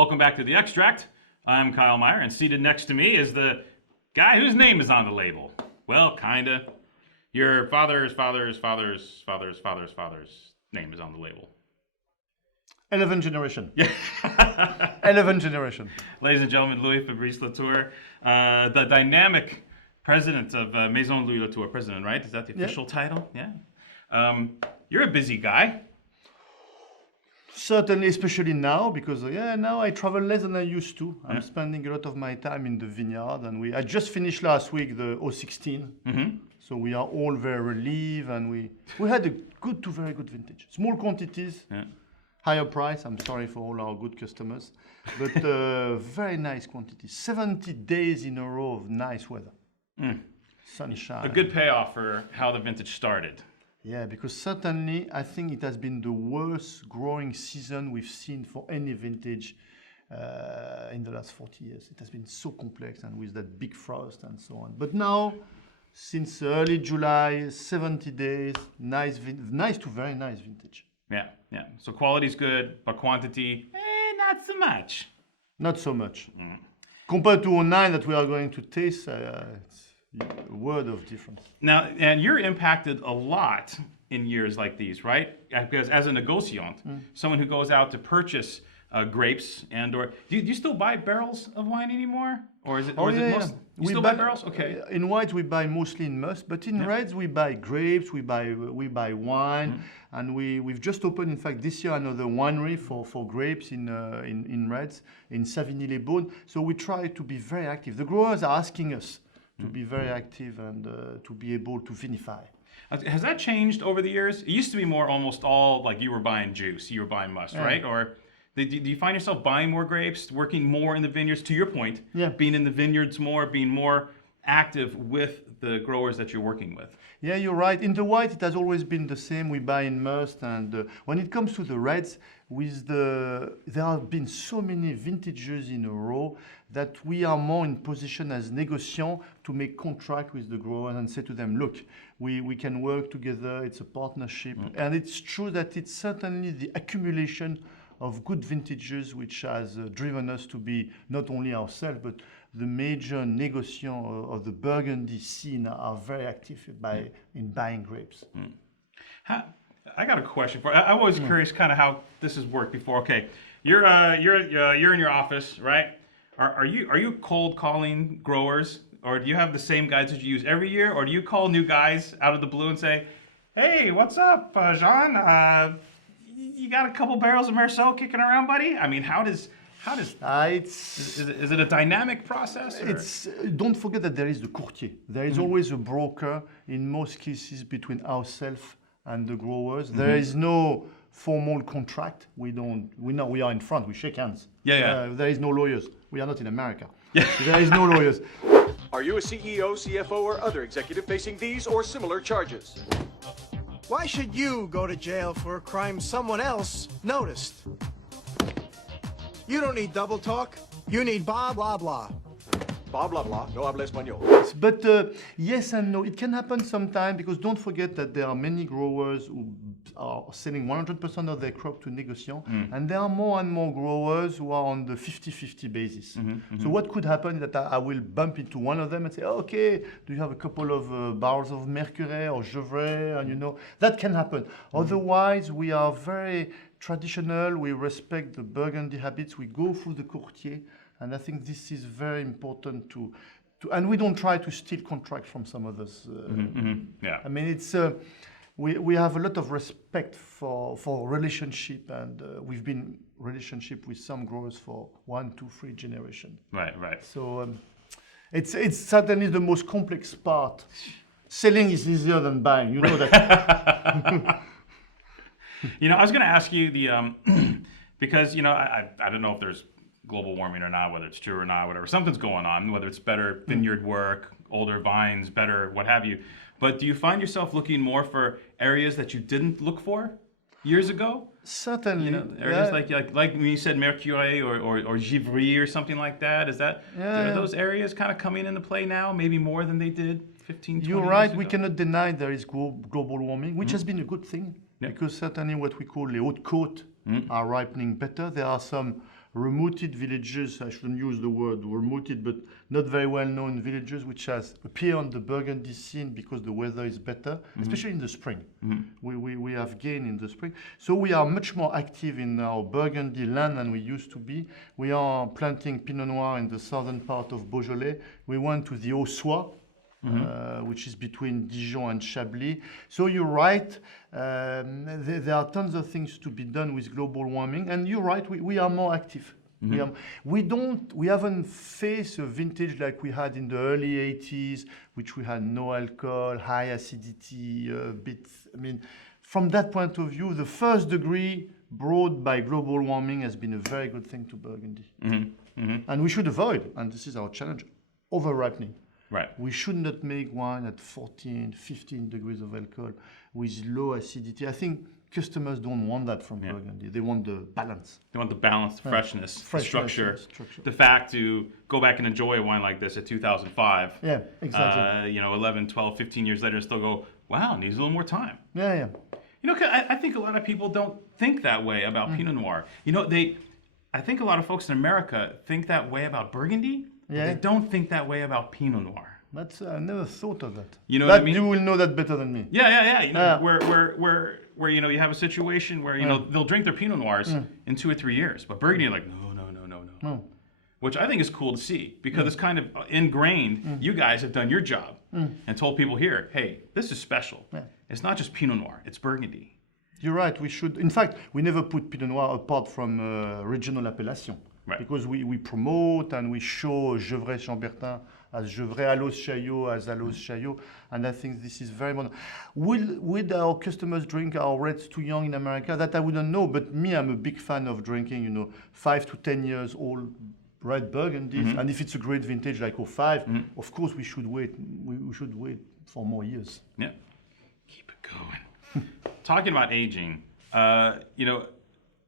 Welcome back to The Extract. I'm Kyle Meyer, and seated next to me is the guy whose name is on the label. Well, kinda. Your father's name is on the label. 11th generation. Yeah. 11th generation. Ladies and gentlemen, Louis-Fabrice Latour, the dynamic president of Maison Louis Latour. President, right? Is that the official title? Yeah. You're a busy guy. Certainly, especially now, because now I travel less than I used to. I'm spending a lot of my time in the vineyard, and I just finished last week the 016. Mm-hmm. So we are all very relieved, and we had a good to very good vintage. Small quantities, higher price. I'm sorry for all our good customers, but very nice quantities. 70 days in a row of nice weather, sunshine. A good payoff for how the vintage started. Yeah, because certainly I think it has been the worst growing season we've seen for any vintage in the last 40 years. It has been so complex and with that big frost and so on. But now, since early July, 70 days, nice to very nice vintage. Yeah. So quality's good, but quantity, not so much. Not so much. Compared to 09 that we are going to taste, it's a word of difference. Now, and you're impacted a lot in years like these, right? Because as a negociant, someone who goes out to purchase grapes or do you still buy barrels of wine anymore, or is it? Most, you still buy barrels? Okay. In white we buy mostly in must, but in reds we buy grapes, we buy wine, and we've just opened, in fact, this year another winery for grapes in reds in Savigny-les-Beaunes. So we try to be very active. The growers are asking us to be very active and to be able to vinify. Has that changed over the years? It used to be more almost all like you were buying juice, you were buying must, right? Or do you find yourself buying more grapes, working more in the vineyards, to your point, being in the vineyards more, being more active with the growers that you're working with? Yeah, you're right. In the white, it has always been the same. We buy in must, and when it comes to the reds, there have been so many vintages in a row that we are more in position as negociants to make contract with the growers and say to them, look, we can work together. It's a partnership, and it's true that it's certainly the accumulation of good vintages which has driven us to be not only ourselves, but the major negociants of the Burgundy scene are very active in buying grapes. I got a question for you. I was curious kind of how this has worked before. Okay, you're in your office, right? Are you cold calling growers, or do you have the same guys that you use every year, or do you call new guys out of the blue and say, hey, what's up, Jean? You got a couple barrels of Merceau kicking around, buddy? I mean, how does is it a dynamic process? Don't forget that there is the courtier. There is always a broker in most cases between ourselves and the growers. There is no formal contract. We know we are in front. We shake hands. There is no lawyers. We are not in America. There is no lawyers. Are you a CEO, CFO, or other executive facing these or similar charges? Why should you go to jail for a crime someone else noticed? You don't need double talk. You need blah, blah, blah. Blah, blah, blah. No habla español. But yes and no. It can happen sometimes, because don't forget that there are many growers who are selling 100% of their crop to negociants, and there are more and more growers who are on the 50-50 basis. So what could happen is that I will bump into one of them and say, okay, do you have a couple of barrels of Mercury or Gevrey? And that can happen. Otherwise, we are very traditional. We respect the Burgundy habits. We go through the courtier. And I think this is very important and we don't try to steal contracts from some others. I mean, it's we have a lot of respect for relationship, and we've been relationship with some growers for 1, 2, 3 generations. Right. So it's certainly the most complex part. Selling is easier than buying. You know that. I was going to ask you because I don't know if there's global warming or not, whether it's true or not, whatever. Something's going on, whether it's better vineyard work, older vines, better what have you. But do you find yourself looking more for areas that you didn't look for years ago? Certainly. Areas like when you said Mercury or Givry or something like that. Are those areas kind of coming into play now, maybe more than they did 15, 20 You're years right. ago? We cannot deny there is global warming, which has been a good thing, because certainly what we call les hautes côtes are ripening better. There are some remoted villages, I shouldn't use the word remoted, but not very well-known villages which has appear on the Burgundy scene because the weather is better, especially in the spring. We have gain in the spring. So we are much more active in our Burgundy land than we used to be. We are planting Pinot Noir in the southern part of Beaujolais. We went to the Haussois, which is between Dijon and Chablis. So you're right, there are tons of things to be done with global warming, and you're right, we are more active. We haven't faced a vintage like we had in the early 80s, which we had no alcohol, high acidity, bits. I mean, from that point of view, the first degree brought by global warming has been a very good thing to Burgundy. And we should avoid, and this is our challenge, over-ripening. Right. We should not make wine at 14, 15 degrees of alcohol with low acidity. I think customers don't want that from Burgundy. They want the balance. They want the balance, the freshness, the structure, structure. the fact to go back and enjoy a wine like this at 2005. Yeah, exactly. 11, 12, 15 years later, still go, wow, needs a little more time. Yeah. You know, I think a lot of people don't think that way about Pinot Noir. You know, I think a lot of folks in America think that way about Burgundy. Yeah. They don't think that way about Pinot Noir. That's I never thought of that. You know what I mean? You will know that better than me. Yeah. You know, where you know you have a situation where you know they'll drink their Pinot Noirs in 2 or 3 years, but Burgundy are like no. Which I think is cool to see because it's kind of ingrained. You guys have done your job and told people here, hey, this is special. It's not just Pinot Noir; it's Burgundy. You're right. We should. In fact, we never put Pinot Noir apart from regional appellation. Right. Because we promote and we show Gevrey-Chambertin as Gevrey, Aloxe-Chaillot as Aloxe-Chaillot, and I think this is very important. Will our customers drink our reds too young in America? That I wouldn't know, but me, I'm a big fan of drinking, 5 to 10 years old red Burgundies, and if it's a great vintage like 05, of course we should wait. We should wait for more years. Yeah, keep it going. Talking about aging,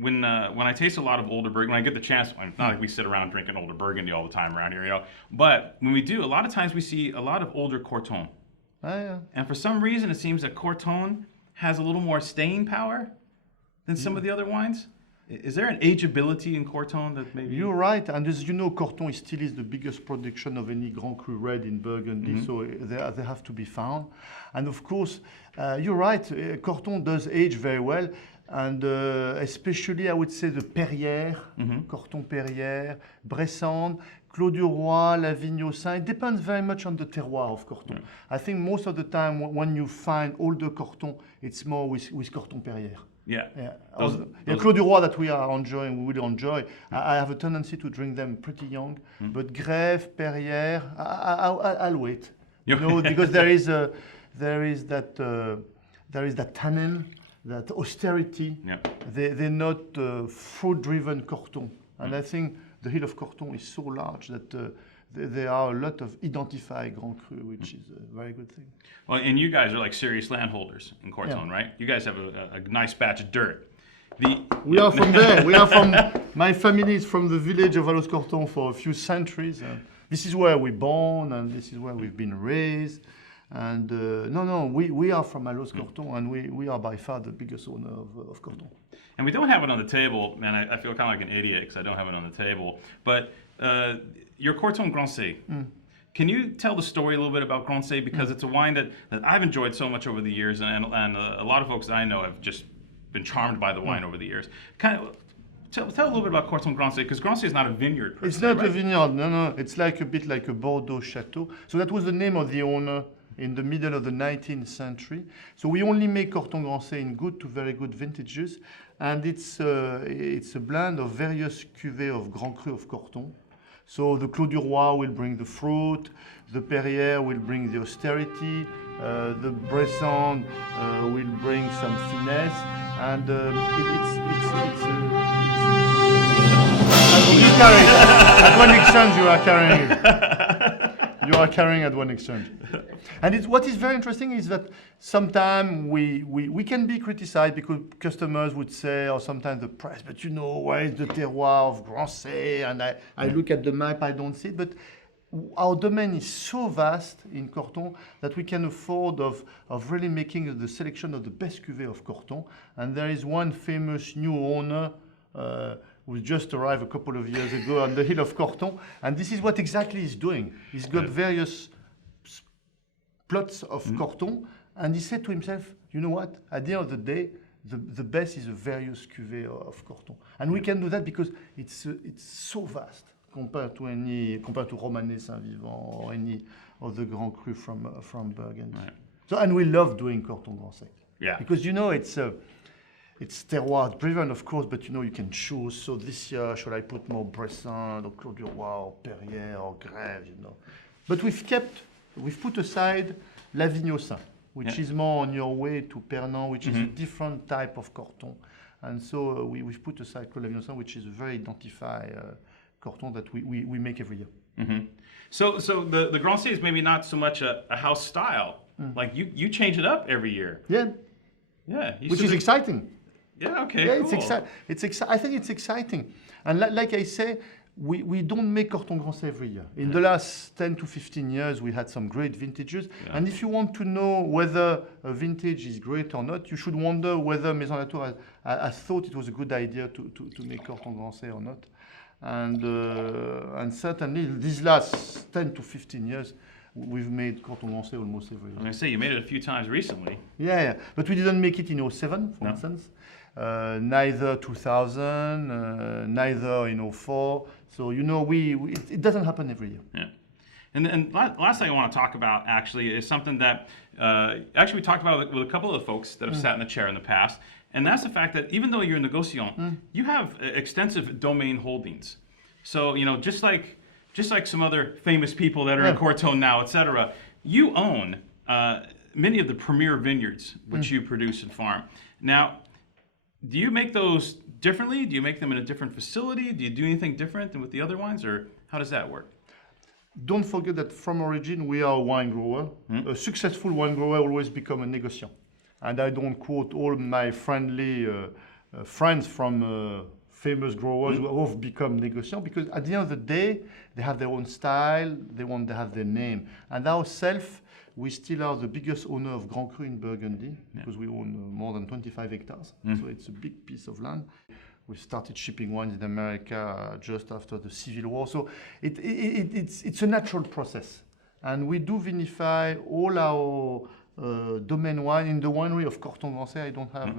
when I taste a lot of older Burgundy, when I get the chance, it's not like we sit around drinking older Burgundy all the time around here, but when we do, a lot of times we see a lot of older Corton. And for some reason, it seems that Corton has a little more staying power than some of the other wines. Is there an ageability in Corton that maybe... You're right, and as you know, Corton still is the biggest production of any Grand Cru red in Burgundy, so they have to be found. And of course, you're right, Corton does age very well. And especially, I would say, the Perrières, Corton Perrières, Bressande, Clos du Roi, Lavigno-Saint. It depends very much on the terroir of Corton. I think most of the time, when you find older Corton, it's more with Corton Perrières. Clos du Roi that we are enjoying, we will enjoy. I have a tendency to drink them pretty young, but Grève, Perrières, I'll wait. Because there is that tannin. That austerity, they're not fruit-driven Corton. And I think the hill of Corton is so large that there are a lot of identified Grand Cru, which is a very good thing. Well, and you guys are like serious landholders in Corton, right? You guys have a nice patch of dirt. We are from there. My family is from the village of Aloxe-Corton for a few centuries. This is where we're born, and this is where we've been raised. And we are from Aloxe-Corton, and we are by far the biggest owner of Corton. And we don't have it on the table, and I feel kind of like an idiot because I don't have it on the table. But your Corton Grancé, can you tell the story a little bit about Grancé? Because it's a wine that I've enjoyed so much over the years, and a lot of folks that I know have just been charmed by the wine over the years. Tell a little bit about Corton Grancé, because Grancé is not a vineyard. It's not a vineyard, no. It's like a bit like a Bordeaux chateau. So that was the name of the owner in the middle of the 19th century. So we only make Corton Grancé in good to very good vintages, and it's a blend of various cuvées of Grand Cru of Corton. So the Clos du Roi will bring the fruit, the Perrières will bring the austerity, the Bressande will bring some finesse, and you carry it. At one exchange, you are carrying it. You are carrying at one exchange. And what is very interesting is that sometimes we can be criticized because customers would say, or sometimes the press, but where is the terroir of Grancé? And I look at the map, I don't see it. But our domain is so vast in Corton that we can afford of really making the selection of the best cuvée of Corton. And there is one famous new owner who just arrived a couple of years ago on the hill of Corton, and this is what exactly he's doing. He's got various plots of Corton, and he said to himself, you know what, at the end of the day, the best is a various cuvée of Corton. And we can do that because it's so vast compared to Romanée Saint-Vivant or any of the Grand Cru from Burgundy. Right. So, and we love doing Corton Grand Sec. Yeah. Because, you know, it's terroir driven, of course, but, you know, you can choose. So this year, should I put more Bressan, or Clos du Roi, or Perrier, or Grève, you know. But we've put aside Lavignosin, which is more on your way to Pernan, which is a different type of Corton. And so we've put aside Clos Lavignosin, which is a very identified Corton that we make every year. Mm-hmm. So the Grand Sec is maybe not so much a house style. Like you change it up every year. Yeah. Yeah. Which is exciting. Yeah, okay, Yeah, cool. I think it's exciting. And like I say, we don't make Corton Grand Sec every year. In the last 10 to 15 years, we had some great vintages. Yeah. And if you want to know whether a vintage is great or not, you should wonder whether Maison Latour has thought it was a good idea to make Corton Grand Sec or not. And certainly, these last 10 to 15 years, we've made Corton Grand Sec almost every year. I'm going to say, you made it a few times recently. Yeah. But we didn't make it in 2007, for instance. Neither 2000, neither in 2004. So, you know, it doesn't happen every year. Yeah. And last thing I want to talk about, actually, is something that we talked about with a couple of the folks that have sat in the chair in the past. And that's the fact that even though you're a négociant, you have extensive domain holdings. So, you know, just like some other famous people that are in Corton now, etc., you own many of the premier vineyards which you produce and farm. Now, do you make those differently? Do you make them in a different facility? Do you do anything different than with the other wines, or how does that work? Don't forget that from origin, we are a wine grower. A successful wine grower always become a négociant. And I don't quote all my friendly friends from famous growers who have become négociants, because at the end of the day, they have their own style, they have their name. And ourselves, we still are the biggest owner of Grand Cru in Burgundy, because we own more than 25 hectares. So it's a big piece of land. We started shipping wines in America just after the Civil War. So it's a natural process. And we do vinify all our domain wine in the winery of Corton Grand Sec. I don't have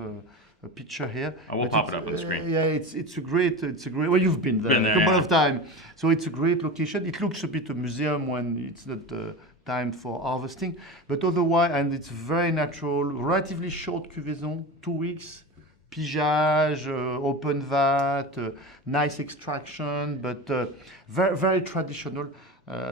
a picture here. I will pop it up on the screen. Yeah, it's a great. Well, you've been there a couple of times. So it's a great location. It looks a bit a museum when it's not time for harvesting, but otherwise, and it's very natural, relatively short cuvaison, 2 weeks, pigeage, open vat, nice extraction, but very, very traditional,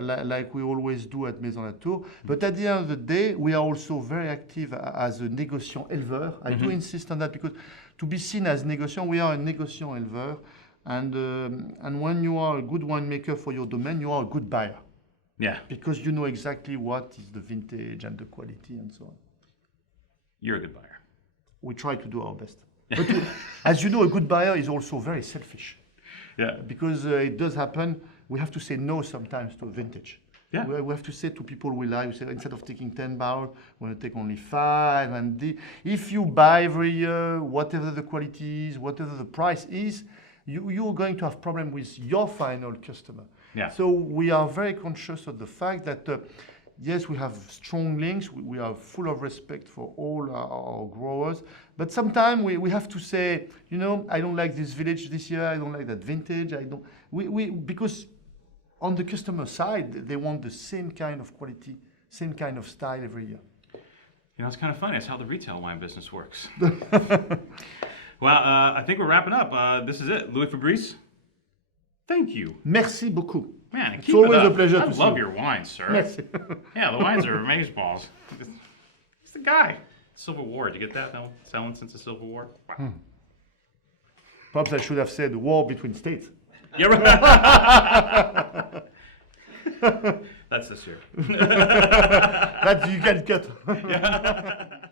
like we always do at Maison Latour. But at the end of the day, we are also very active as a négociant éleveur. I do insist on that, because to be seen as négociant, we are a négociant éleveur, and when you are a good winemaker for your domain, you are a good buyer. Yeah. Because you know exactly what is the vintage and the quality and so on. You're a good buyer. We try to do our best. But as you know, a good buyer is also very selfish. Yeah. Because it does happen, we have to say no sometimes to a vintage. Yeah. We have to say to people we like, we say, instead of taking 10 barrels, we're going to take only 5. And if you buy every year, whatever the quality is, whatever the price is, you're going to have problem with your final customer. Yeah. So we are very conscious of the fact that, yes, we have strong links. We are full of respect for all our growers. But sometimes we have to say, you know, I don't like this village this year. I don't like that vintage. Because on the customer side, they want the same kind of quality, same kind of style every year. You know, it's kind of funny. It's how the retail wine business works. Well, I think we're wrapping up. This is it. Louis-Fabrice, thank you. Merci beaucoup. Man, it's always a pleasure I to love see your wines, sir. Merci. Yeah, the wines are amazeballs. He's the guy. Civil War. Did you get that? No? Selling since the Civil War? Wow. Perhaps I should have said war between states. Yeah, right. That's this year. That you can cut. Yeah.